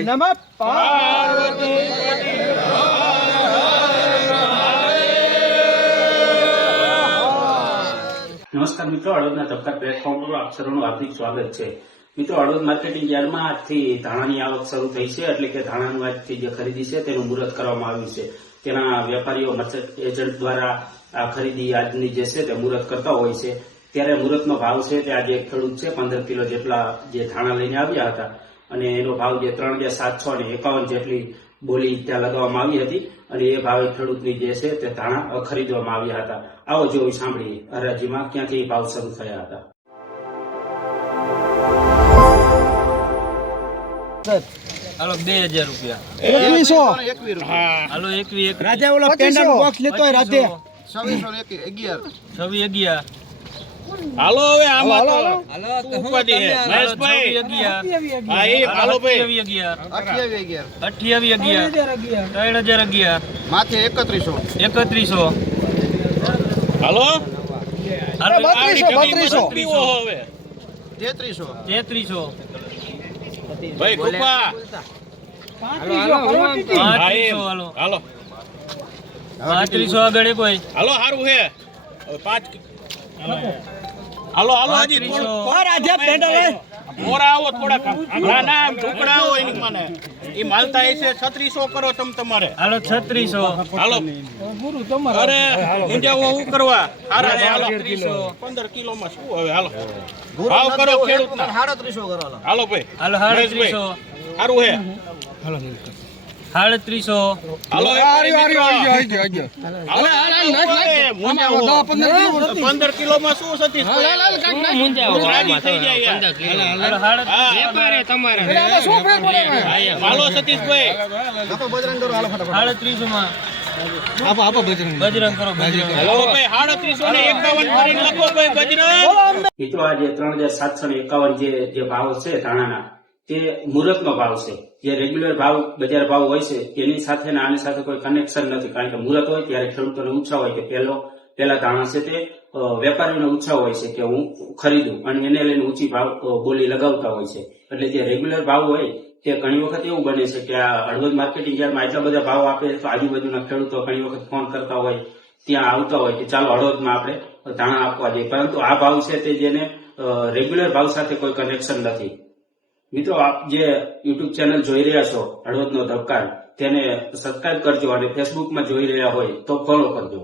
નમઃ પાર્વતી નમસ્કાર મિત્રો, હળવદના ધબકાર પ્લેટફોર્મ પર આપ સૌનું હાર્દિક સ્વાગત છે. મિત્રો, હળવદ માર્કેટિંગ યાર્ડમાં આજથી ધાણાની આવક શરૂ થઈ છે, એટલે કે ધાણાનું આજથી જે ખરીદી છે તેનું મુહૂર્ત કરવામાં આવ્યું છે. તેના વેપારીઓ મર્ચન્ટ એજન્ટ દ્વારા આ ખરીદી આજની જે છે તે મુહૂર્ત કરતા હોય છે. ત્યારે મુહૂર્તનો ભાવ છે તે આજે ખેડૂત છે 15 કિલો જેટલા જે ધાણા લઈને આવ્યા હતા અને એનો ભાવ જે 3,751 જેટલી બોલી ત્યાં લગાવવામાં આવી હતી અને એ ભાવે ખેડૂતની જે છે તે ધાણા ખરીદવામાં આવ્યા હતા. આવો જોઈ સાંભળીએ હરાજીમાં ક્યાંથી ભાવ શરૂ થયા હતા. હાલો 2000 રૂપિયા 2100 હાલો 21 રાજા ઓલા પેંડાનું બોક્સ લેતો હોય રાધે 2611 હાલો હવે આમાં તો હાલો ઉપાડી હે મહેશભાઈ 11 હા એ હાલો ભાઈ 28 3011 માથે 3100 હાલો હાલો 3200 હવે 3300 ભાઈ કૃપા 3500 હાલો હાલો 3500 આગળ કોઈ હાલો હારું હે 5 હાલો હાલો હજી 3500 રાજા પેંડા લે મોરા આવો થોડાક ના ના ઢોકળા આવો એની મને ઈ માલતા હશે 3600 કરો તમ તમારે હાલો 3600 હાલો ગુરુ તમારે અરે ઊંઝા હું કરવા હારા રે હાલો 3500 15 કિલોમાં શું હવે હાલો ભાવ કરો ખેડૂતના 3700 કરો હાલો ભાઈ હાલો 3700 હારું હે 3700 હાલો આજો હાલો 15 કિલોમાં શું સતીશ રાજી થઈ જાય યાર. હાલો શું ફેર પડે હાલો સતીશભાઈ આપો બજરંગ કરો હાલો ફટાફટ 3700 માં આપો બજરંગ બજરંગ કરો બજરંગ હાલો ભાઈ 3751 કરીને લખો ભાઈ બજરંગ. મિત્રો, આજે 3,751 જે ભાવ છે ધાણાના તે મુહૂર્તનો ભાવ છે. જે રેગ્યુલર ભાવ બજાર ભાવ હોય છે તેની સાથે ને આની સાથે કોઈ કનેક્શન નથી, કારણ કે મુહૂર્ત હોય ત્યારે ખેડૂતોને ઉત્સાહ હોય કે પેલા ધાણા છે તે વેપારીઓને ઉત્સાહ હોય છે કે હું ખરીદું અને એને લઈને ઊંચી ભાવ બોલી લગાવતા હોય છે. એટલે જે રેગ્યુલર ભાવ હોય તે ઘણી વખત એવું બને છે કે આ હળવદ માર્કેટિંગ યાર્ડમાં એટલા બધા ભાવ આપે તો આજુબાજુના ખેડૂતો ઘણી વખત ફોન કરતા હોય, ત્યાં આવતા હોય કે ચાલો હળવદમાં આપણે ધાણા આપવા જઈએ, પરંતુ આ ભાવ છે તે જેને રેગ્યુલર ભાવ સાથે કોઈ કનેક્શન નથી. મિત્રો, આપ જે યુટ્યુબ ચેનલ જોઈ રહ્યા છો હળવદનો ધબકાર, તેને સબસ્ક્રાઇબ કરજો અને ફેસબુકમાં જોઈ રહ્યા હોય તો ફોલો કરજો.